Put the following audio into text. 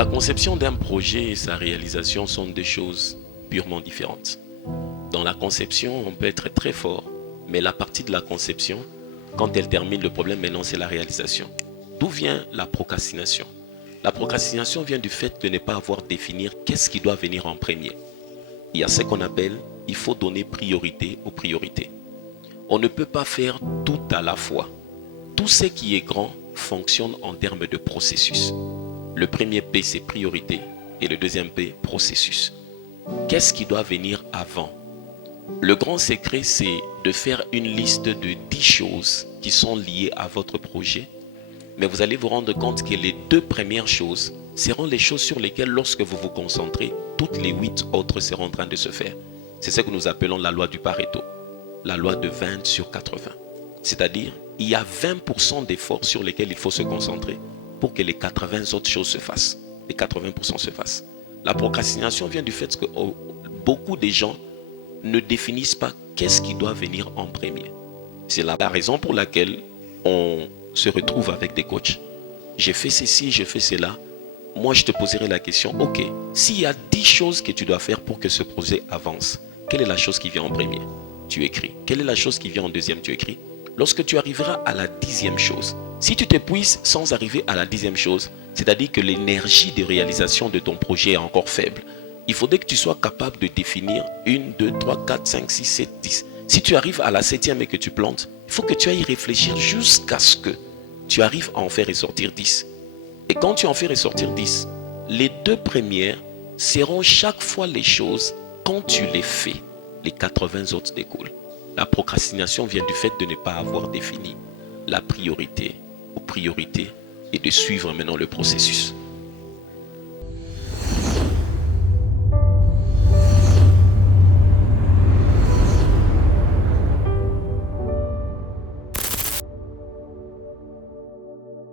La conception d'un projet et sa réalisation sont deux choses purement différentes. Dans la conception, on peut être très fort, mais la partie de la conception, quand elle termine, le problème maintenant, c'est la réalisation. D'où vient la procrastination? La procrastination vient du fait de ne pas avoir défini qu'est-ce qui doit venir en premier. Il y a ce qu'on appelle, il faut donner priorité aux priorités. On ne peut pas faire tout à la fois. Tout ce qui est grand fonctionne en termes de processus. Le premier P, c'est priorité, et le deuxième P, processus. Qu'est-ce qui doit venir avant? Le grand secret, c'est de faire une liste de 10 choses qui sont liées à votre projet. Mais vous allez vous rendre compte que les deux premières choses seront les choses sur lesquelles, lorsque vous vous concentrez, toutes les 8 autres seront en train de se faire. C'est ce que nous appelons la loi du Pareto, la loi de 20 sur 80. C'est-à-dire, il y a 20% d'efforts sur lesquels il faut se concentrer pour que les 80 autres choses se fassent. Les 80% se fassent. La procrastination vient du fait que beaucoup de gens ne définissent pas qu'est-ce qui doit venir en premier. C'est la raison pour laquelle on se retrouve avec des coachs. J'ai fait ceci, j'ai fait cela. Moi, je te poserai la question, ok, s'il y a 10 choses que tu dois faire pour que ce projet avance, quelle est la chose qui vient en premier? Tu écris. Quelle est la chose qui vient en deuxième? Tu écris. Lorsque tu arriveras à la 10e chose, si tu t'épuises sans arriver à la 10e chose, c'est-à-dire que l'énergie de réalisation de ton projet est encore faible. Il faudrait que tu sois capable de définir 1, 2, 3, 4, 5, 6, 7, 10. Si tu arrives à la 7e et que tu plantes, il faut que tu ailles réfléchir jusqu'à ce que tu arrives à en faire ressortir 10. Et quand tu en fais ressortir 10, les deux premières seront chaque fois les choses, quand tu les fais, les 80 autres découlent. La procrastination vient du fait de ne pas avoir défini la priorité ou priorité et de suivre maintenant le processus.